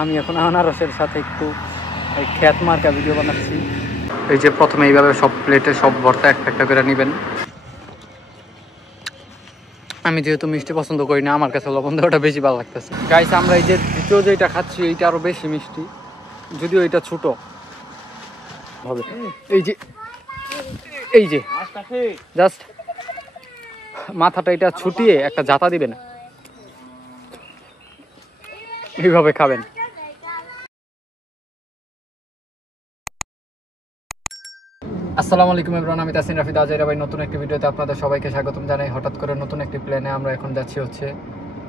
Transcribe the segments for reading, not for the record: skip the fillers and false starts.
আমি এখন আনারসের সাথে একটু খ্যাত মার্কা ভিডিও বানাচ্ছি। এই যে প্রথমে এইভাবে সব প্লেটে সব ভর্তা একটা একটা করে নেবেন। আমি যেহেতু মিষ্টি পছন্দ করি না, আমার কাছে লবণ দেওয়াটা বেশি ভালো লাগতেছে। গাইস, আমরা এই যে দ্বিতীয় যেটা খাচ্ছি এইটা আরো বেশি মিষ্টি, যদিও এটা ছোট হবে। এই যে জাস্ট মাথাটা এটা ছুটিয়ে একটা জাতা দিবেন, এইভাবে খাবেন। আসসালামু আলাইকুম এভরিওয়ান, আমি তাসিন রাফিদ। আজ ভাই নতুন একটি ভিডিওতে আপনাদের সবাইকে স্বাগতম জানাই। হঠাৎ করে নতুন একটি প্ল্যানে আমরা এখন যাচ্ছি হচ্ছে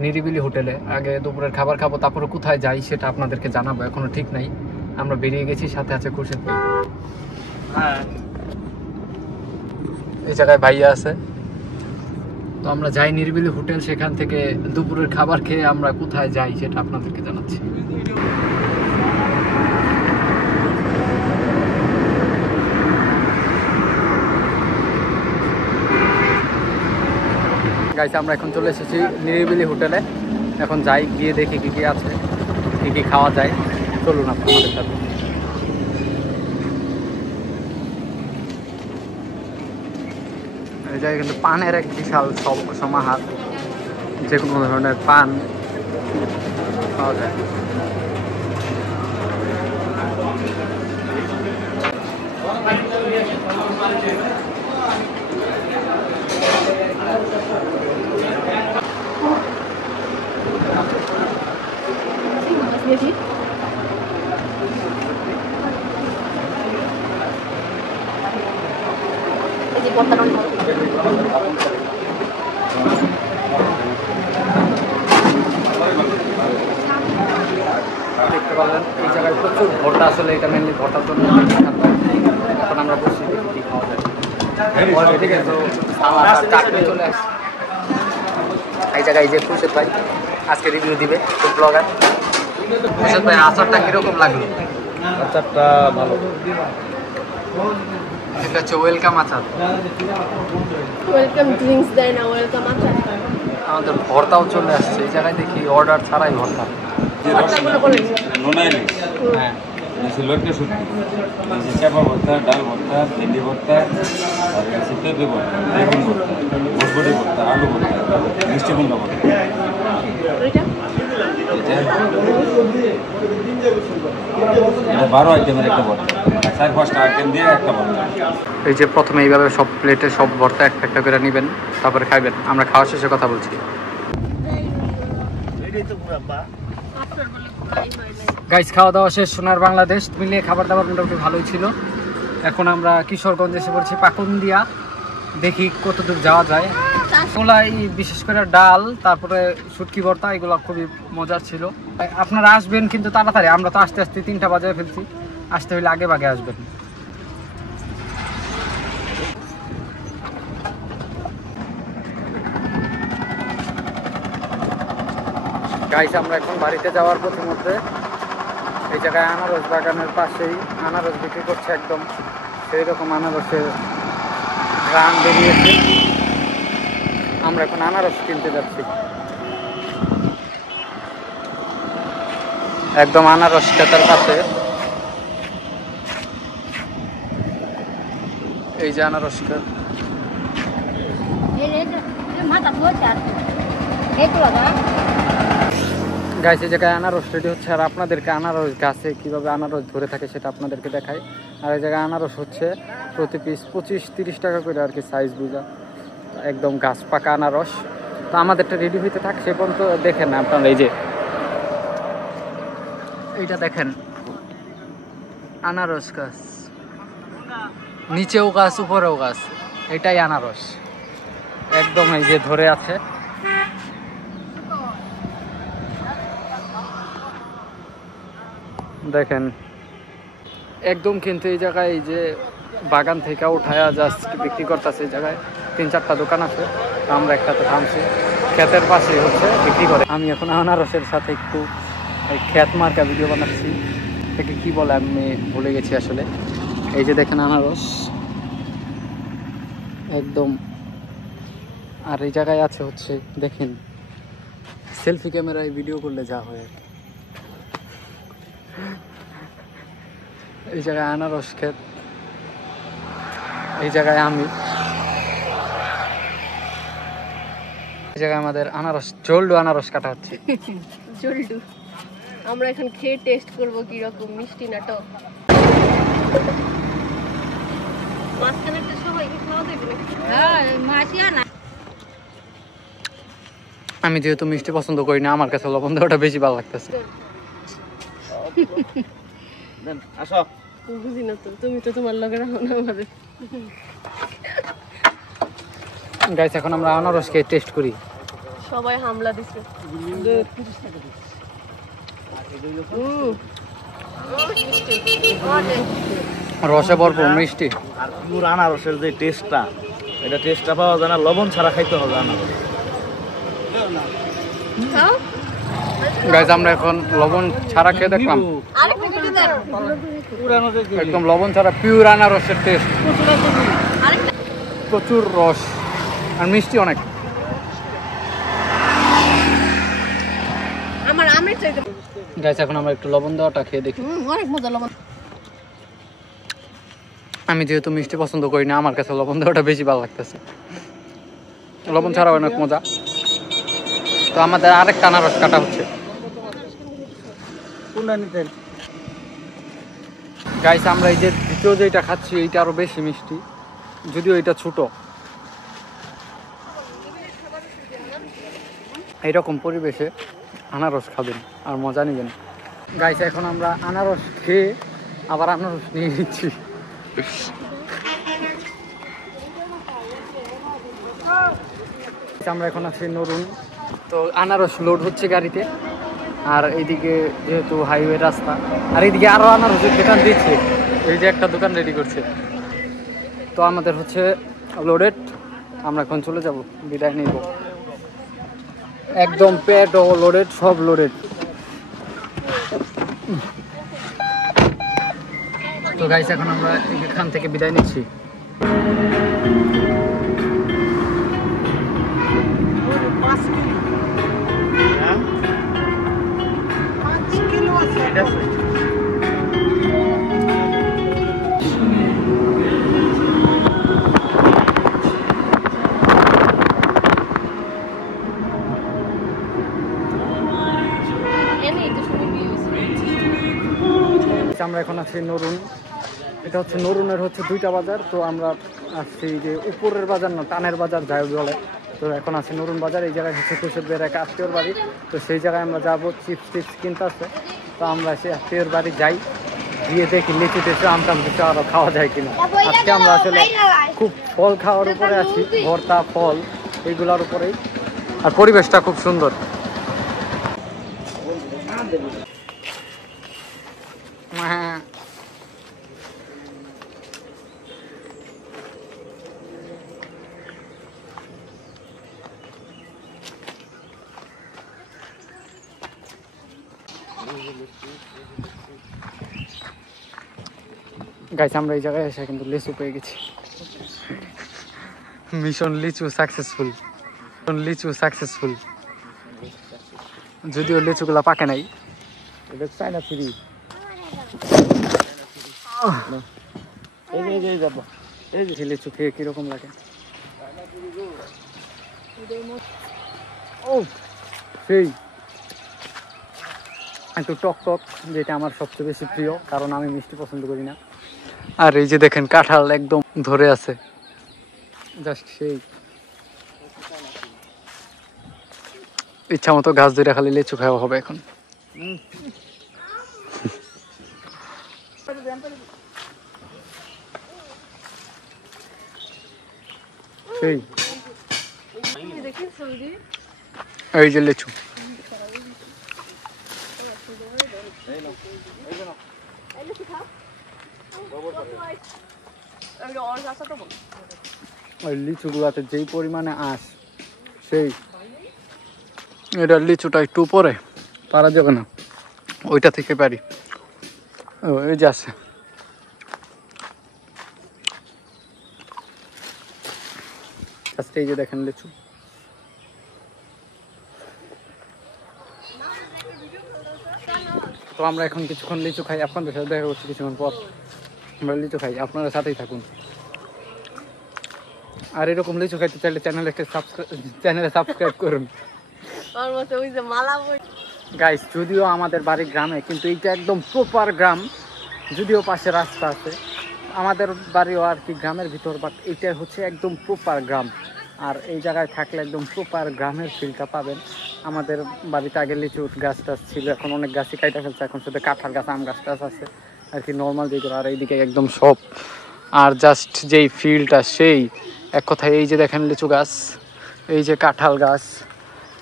নিরিবিলি হোটেলে। আগে দুপুরের খাবার খাবো, তারপরে কোথায় যাই সেটা আপনাদেরকে জানাবো, এখনো ঠিক নাই। আমরা বেরিয়ে গেছি, সাথে আছে খুরশেদ ভাই। হ্যাঁ, এই জায়গায় ভাইয়া আছে। তো আমরা যাই নিরিবিলি হোটেল, সেখান থেকে দুপুরের খাবার খেয়ে আমরা কোথায় যাই সেটা আপনাদেরকে জানাচ্ছি। গাইস, আমরা এখন চলে এসেছি নিরিবিলি হোটেলে। এখন যাই, গিয়ে দেখি কি কি আছে, কি কি খাওয়া যায়। চলুন আপনাদের সাথে। এই জায়গায় কিন্তু পানের এক বিশাল সমাহার, যে কোনো ধরনের পান পাওয়া যায়। দেখতে পারলেন এই জায়গায় প্রচুর ভর্তা, আসলে এটা মেনলি ভর্তার জন্য। এখন আমরা বসি, কি খাওয়া যায়। ঠিক আছে, চাটনি চলে আসছে এই জায়গায়। এই যে খুরশেদ ভাই আজকে রিভিউ দিবে, খুব ব্লগার। খুরশেদ ভাই, আচারটা কিরকম লাগলো? আচারটা ভালো। এটা হচ্ছে ওয়েলকাম আচার। ওয়েলকাম ড্রিঙ্কস দেয় না, ওয়েলকাম আচার। আমাদের ভর্তাও চলে আসছে এই জায়গায়, দেখি অর্ডার ছাড়াই ভর্তা। হ্যাঁ, লোকটা শুটকি, চাপা ভর্তা, ডাল ভর্তা, ভেন্ডি ভর্তা, আর তেঁতুল ভর্তা, বেগুন ভর্তা, বরবটি ভর্তা, আলু ভর্তা, মিষ্টি কুমড়া ভর্তা। এটা 12 আইটেমের একটা ভর্তা, 4-5টা আইটেম দিয়ে একটা ভর্তা। এই যে প্রথমে এইভাবে সব প্লেটে সব ভর্তা একটা একটা করে নেবেন, তারপরে খাইবেন। আমরা খাওয়া শেষে কথা বলছি। গাইস, খাওয়া দাওয়া শেষ। সোনার বাংলাদেশ মিলিয়ে খাবার দাবার মোটামুটি ভালোই ছিল। এখন আমরা কিশোরগঞ্জ এসে পড়ছি, পাকুন্দিয়া। দেখি কতদূর যাওয়া যায়। ওলাই বিশেষ করে ডাল, তারপরে শুটকি ভর্তা, এগুলো খুবই মজার ছিল। আপনারা আসবেন কিন্তু তাড়াতাড়ি, আমরা তো আসতে আসতে 3টা বাজে ফেলছি। আসতে হলে আগে ভাগে আসবেন। গাইস, আমরা এখন বাড়িতে যাওয়ার পথের মধ্যে এই জায়গায় আনারস বাগানের পাশেই আনারস বিক্রি করছে, একদম সেই রকম আনারসের গ্রাম বেরিয়েছে। আমরা এখন আনারস কিনতে যাচ্ছি, একদম আনারস খেতার পাশে। এই যে আনারস ক্ষেত। গাছ, এই জায়গায় আনারস রেডি হচ্ছে। আর আপনাদেরকে আনারস গাছে কিভাবে আনারস ধরে থাকে সেটা আপনাদেরকে দেখাই। আর এই জায়গায় আনারস হচ্ছে প্রতি পিস 25-30 টাকা করে আর কি, সাইজ বুঝা। একদম গাছ পাকা আনারস। তো আমাদেরটা রেডি হইতে থাক, সে পর্যন্ত দেখেন আপনারা। এই যে এইটা দেখেন, আনারস গাছ, নিচেও গাছ উপরেও গাছ, এটাই আনারস। একদম এই যে ধরে আছে। দেখেন একদম, কিন্তু এই জায়গায় এই যে বাগান থেকে উঠায়া জাস্ট বিক্রি করতেছে। এই জায়গায় 3-4টা দোকান আছে, আমরা একটাতে থামছি। ক্ষেতের পাশে হচ্ছে বিক্রি করে। আমি এখন আনারসের সাথে একটু খ্যাত মার্কা ভিডিও বানাচ্ছি। এটাকে কি বলে আমি ভুলে গেছি আসলে। এই যে দেখেন আনারস একদম। আর এই জায়গায় আছে হচ্ছে, দেখেন সেলফি ক্যামেরায় ভিডিও করলে যা হয়। এই জায়গায় আনারস ক্ষেত, এই জায়গায় আমি, এই জায়গায় আমাদের আনারস জলডু আনারস কাটা হচ্ছে। জলডু আমরা এখন খেয়ে টেস্ট করব কি রকম মিষ্টি না টক। মাঝখানে একটা সবাইকে খাওয়া দেবে হ্যাঁ মাছিয়া না। আমি যেহেতু মিষ্টি পছন্দ করি না, আমার কাছে লবণ দেওয়াটা বেশি ভালো লাগতেছে। আসো বুঝি না তো, তুমি তো তোমার লগে রাখো না আমাদের। গাইস এখন আমরা আনারস খেয়ে টেস্ট করি। সবাই হামলা দিছে। রসে ভরপুর মিষ্টি। আর পুরো আনারসের যে টেস্টটা, এটা টেস্টটা পাওয়া যায় না, লবণ ছাড়া খাইতে হবে আনারস। খাও গাইস আমরা এখন লবণ ছাড়া খেয়ে দেখলাম, আরেকটা কেটে দেন। একদম লবণ ছাড়া পিওর আনারসের টেস্ট। আরেকটা প্রচুর রস আর মিষ্টি অনেক। আমার আমের চাইতে গাইস এখন আমরা একটু লবণ দেওয়াটা খেয়ে দেখি। অনেক মজা লবণ। আমি যেহেতু মিষ্টি পছন্দ করি না, আমার কাছে লবণ দেওয়াটা বেশি ভালো লাগতেছে। লবণ ছাড়া অনেক মজা। তো আমাদের আরেকটা আনারস কাটা হচ্ছে। গাইস আমরা এই যে দ্বিতীয় যেটা খাচ্ছি এইটা আরো বেশি মিষ্টি, যদিও এটা ছোট। এইরকম পরিবেশে আনারস খাবেন আর মজা নেবেন। গাইস এখন আমরা আনারস খেয়ে আবার আনারস নিয়ে নিচ্ছি। আমরা এখন আছি নরুন, তো আনারস লোড হচ্ছে গাড়িতে। আর এইদিকে যেহেতু হাইওয়ে রাস্তা, আর এইদিকে আরো আনারসের দোকান দিচ্ছে, এই যে একটা দোকান রেডি করছে। তো আমাদের হচ্ছে লোডেড, আমরা এখন চলে যাব, বিদায় নিব। একদম পেট ও লোডেড, সব লোডেড। তো গাইস এখন আমরা এখান থেকে বিদায় নিচ্ছি। আমরা এখন আছি নরুন, এটা হচ্ছে নরুনের হচ্ছে দুইটা বাজার। তো আমরা আসছি যে উপরের বাজার না, টানের বাজার যাই বলে। তো এখন আছি নরুন বাজার, এই জায়গায় হচ্ছে কুশের এক আত্মীয়র বাড়ি। তো সেই জায়গায় আমরা যাবো, চিপস টিপস কিনতে আসছে। তো আমরা সেই আত্মীয়র বাড়ি যাই, গিয়ে দেখি লিচু টেচু আমটাম কিছু আরও খাওয়া যায় কিনা। আজকে আমরা আসলে খুব ফল খাওয়ার উপরে আছি, ভর্তা ফল এইগুলোর উপরেই। আর পরিবেশটা খুব সুন্দর। হ্যাঁ গাইস আমরা এই জায়গায় এসে কিন্তু লিচু পেয়ে গেছি। মিশন লিচু সাকসেসফুল, লিচু সাকসেসফুল। যদিও লিচুগুলা পাকে নাই। এটা চাইনা ফ্রি। এই যাবো, এই যে লিচু খেয়ে কিরকম লাগে। ও সেই একটু টক টক, যেটা আমার সবচেয়ে বেশি প্রিয়, কারণ আমি মিষ্টি পছন্দ করি না। আর এই যে দেখেন কাঁঠাল একদম ধরে আছে, জাস্ট সেই। ইচ্ছা মতো গাছ ধরে খালি লিচু খাওয়া হবে এখন। সেই এই যে লিচু। ওই লিচুগুলাতে যেই পরিমাণে আঁশ, সেই এটার লিচুটা একটু উপরে পারা যাবে না, ওইটা থেকে পারি। ও এই যে আছে। এই যে দেখেন লিচু। তো আমরা এখন কিছুক্ষণ লিচু খাই, আপনাদের সাথে দেখা করছি কিছুক্ষণ পর। আমরা লিচু খাই, আপনারা সাথেই থাকুন। আর এরকম লিচু খাইতে চাইলে চ্যানেলে সাবস্ক্রাইব করুন। আমার মতো ওই যে মালা গাইস, যদিও আমাদের বাড়ি গ্রামে, কিন্তু এইটা একদম প্রপার গ্রাম, যদিও পাশে রাস্তা আছে। আমাদের বাড়িও আর কি গ্রামের ভিতর, বাট এইটা হচ্ছে একদম প্রপার গ্রাম। আর এই জায়গায় থাকলে একদম প্রপার গ্রামের ফিলটা পাবেন। আমাদের বাড়িতে আগে লিচু গাছ টাছ ছিল, এখন অনেক গাছই কাটা ফেলছে, এখন শুধু কাঁঠাল গাছ, আম গাছ টাছ আছে আর কি, নর্মাল যেগুলো। আর এইদিকে একদম সব, আর জাস্ট যেই ফিলটা সেই এক কথায়। এই যে দেখেন লিচু গাছ, এই যে কাঁঠাল গাছ,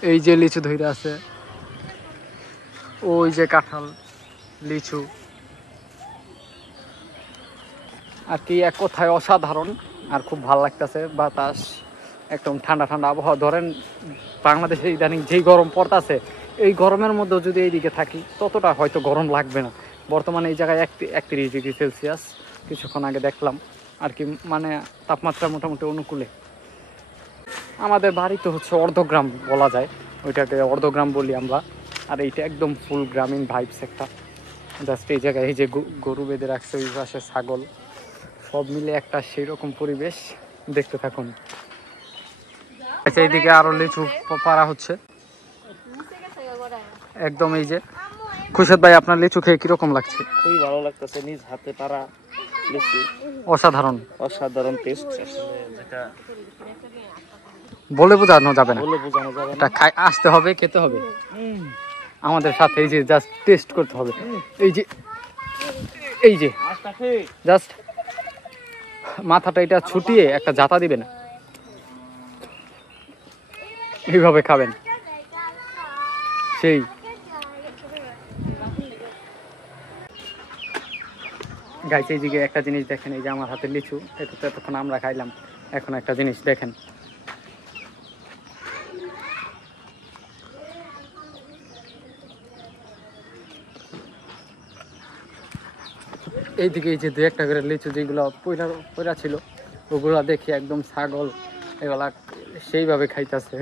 এই যে লিচু ধরে আছে, ওই যে কাঁঠাল, লিচু, আর কি এক কথায় অসাধারণ। আর খুব ভালো লাগতেছে, বাতাস একদম ঠান্ডা ঠান্ডা আবহাওয়া। ধরেন বাংলাদেশে ইদানিং যেই গরম পড়তেছে, এই গরমের মধ্যেও যদি এইদিকে থাকি ততটা হয়তো গরম লাগবে না। বর্তমানে এই জায়গায় 31 ডিগ্রি সেলসিয়াস কিছুক্ষণ আগে দেখলাম আর কি, মানে তাপমাত্রা মোটামুটি অনুকূলে। আমাদের বাড়ি তো হচ্ছে অর্ধগ্রাম বলা যায়, ওইটাকে অর্ধগ্রাম বলি আমরা। আর এইটা একদম ফুল গ্রামীণ ভাইবস একটা। জাস্ট এই জায়গায় এই যে গরু বেঁধে রাখছে, ওই পাশে ছাগল, সব মিলে একটা সেই রকম পরিবেশ। দেখতে থাকুন। আচ্ছা, এইদিকে আরো লিচু পাড়া হচ্ছে একদম। এই যে খুশাদ ভাই, আপনার লিচু খেয়ে কিরকম লাগছে? খুবই ভালো লাগতেছে, নিজ হাতে পারা লিচু, অসাধারণ, অসাধারণ টেস্ট, যেটা বলে বোঝানো যাবে না, বলে বোঝানো যাবে না। এটা আসতে হবে, খেতে হবে আমাদের সাথে। এই যে জাস্ট টেস্ট করতে হবে। এই যে জাস্ট মাথাটা এটা ছুটিয়ে একটা জাতা দিবেন, এইভাবে খাবেন, সেই। গাইছে এইদিকে একটা জিনিস দেখেন, এই যে আমার হাতে লিচু, এটা তো এতক্ষণ আমরা খাইলাম। এখন একটা জিনিস দেখেন, এইদিকে এই যে 2-1টা করে লিচু যেগুলো পয়রা ছিল, ওগুলা দেখি একদম ছাগল এগুলা সেইভাবে খাইতেছে।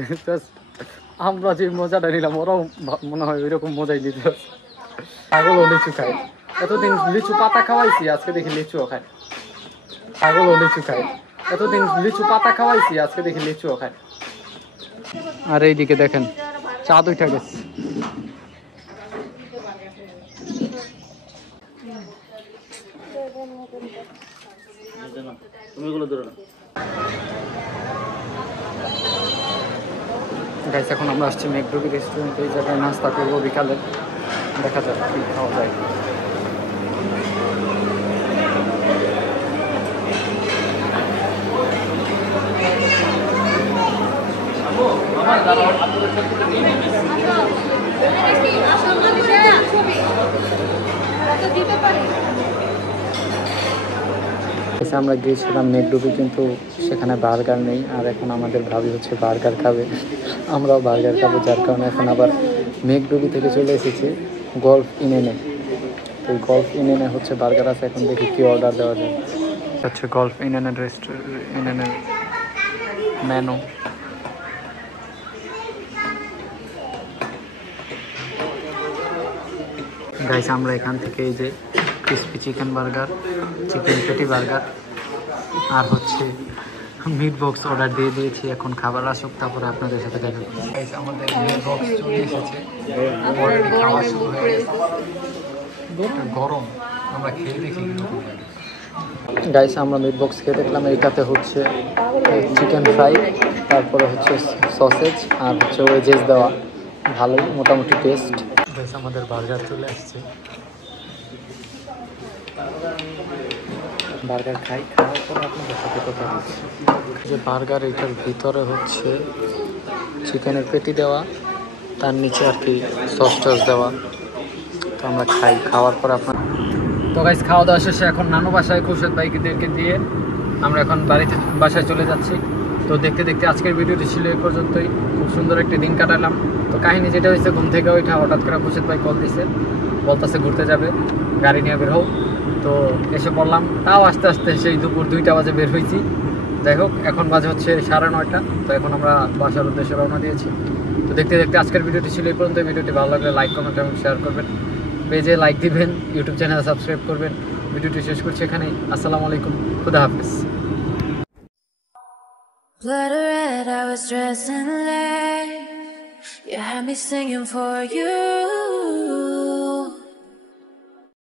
আমরা যে মজাটা নিলাম, ওরাও মনে হয় ওইরকম মজাই নিতে। ছাগলও লিচু খায়, এতদিন লিচু পাতা খাওয়াইছি, আজকে দেখি লিচুও খায়। ছাগলও লিচু খায়, এতদিন লিচু পাতা খাওয়াইছি, আজকে দেখি লিচুও খায়। আর এইদিকে দেখেন চাঁদ উঠে গেছে। গাইস, এখন আমরা আসছি মেঘডুবি রেস্টুরেন্টে। এই জায়গায় নাস্তা করবো বিকালে, দেখা যাক কি খাওয়া যায়। আমরা গিয়েছিলাম মেঘডুবি, কিন্তু সেখানে বার্গার নেই। আর এখন আমাদের ভাবি হচ্ছে বার্গার খাবে, আমরাও বার্গার খাবো, যার কারণে এখন আবার মেঘডুবি থেকে চলে এসেছি গল্ফ ইনেনে। তো গল্ফ ইনেনে হচ্ছে বার্গার আছে, এখন দেখি কি অর্ডার দেওয়া যায়। হচ্ছে গল্ফ ইনেনের ইনেনের মেনু। গাইস, আমরা এখান থেকে এই যে ক্রিসপি চিকেন বার্গার, চিকেন পেটি বার্গার আর হচ্ছে মিট বক্স অর্ডার দিয়ে দিয়েছি। এখন খাবার আসুক, তারপরে আপনাদের সাথে দেখা করব। গাইস, আমাদের মিট বক্স চলে এসেছে, অলরেডি খাওয়া শুরু হয়ে গেছে। গরম, আমরা খেয়ে দেখি কিরকম লাগে। গাইস, আমরা মিট বক্স খেয়ে দেখলাম, এইটাতে হচ্ছে চিকেন ফ্রাই, তারপরে হচ্ছে সসেজ আর হচ্ছে ওয়েজেস দেওয়া, ভালোই মোটামুটি টেস্ট। গাইস, আমাদের বার্গার চলে আসছে, বার্গার খাই, খাওয়ার পর আপনাদের সাথে কথা বলছি। যে বার্গার, এটার ভিতরে হচ্ছে চিকেনের পেটি দেওয়া, তার নিচে আর কি সস টস দেওয়া। তো আমরা খাই, খাওয়ার পর আপনার। তো গাইস, খাওয়া দাওয়া শেষে এখন নানু বাসায় খুরশেদ ভাইদেরকে দিয়ে আমরা এখন বাসায় চলে যাচ্ছি। তো দেখতে দেখতে আজকের ভিডিওটি ছিল এই পর্যন্তই। খুব সুন্দর একটি দিন কাটালাম। তো কাহিনী যেটা হয়েছে, ঘুম থেকে ওইটা হঠাৎ করে খুরশেদ ভাই কল দিছে, বলতেছে ঘুরতে যাবে, গাড়ি নিয়ে বের হোক। তো এসে পড়লাম, তাও আস্তে আস্তে সেই দুপুর 2টা বাজে বের হয়েছি। যাই হোক, এখন বাজে হচ্ছে 9:30। তো এখন আমরা বাসার উদ্দেশ্যে রওনা দিয়েছি। তো দেখতে দেখতে আজকের ভিডিওটি ছিল এই পর্যন্ত। ভিডিওটি ভালো লাগলে লাইক, কমেন্ট এবং শেয়ার করবেন। পেজে লাইক দিবেন, ইউটিউব চ্যানেল সাবস্ক্রাইব করবেন। ভিডিওটি শেষ করছি এখানেই। আসসালামু আলাইকুম, খুদা হাফেজ। Blood red, I was dressed in late. You had me singing for you.